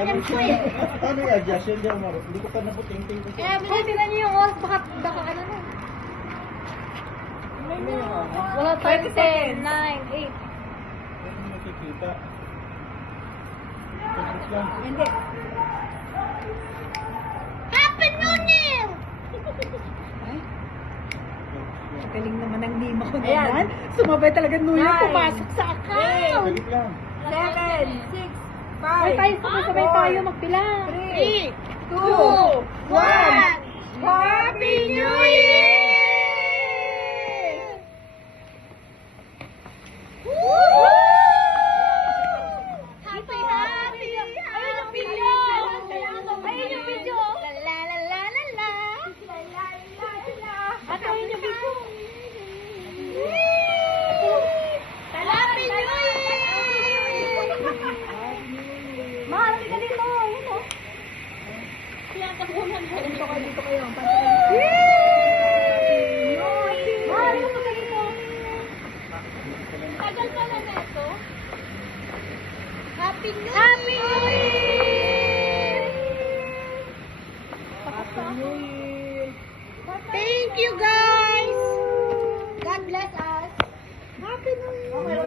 ganun ko siya. eh. Ano yung adjust yun dyan, Maro? Hindi ko pa nabuting-ting ko siya. Kaya tingnan niyo yung oras, baka ano na. Ano yung ano? Wala tayo 10, 9, 8. Ano yung nakikita? Tapos lang. Hindi. Happy New Year! Ay, galing naman ang lima ko naman. Sumabay talaga Nuya, pumasok sa account. Galit lang. 7, 6, 5, ay tayo, sabay tayo magbilang. 3, 2, 1. Happy New Year! Woo! Happy, happy! Ayun yung video! Ayun yung video! La la la la la la! La la la la! At ayun yung video! Happy New Year! Mahal ka dito! Ayun o! Kaya kabunan ko. Dito kayo, dito kayo. Mahal ka dito! Tagal pala neto. Happy New Year! Happy New Year! Thank you guys! God bless us! Happy New Year!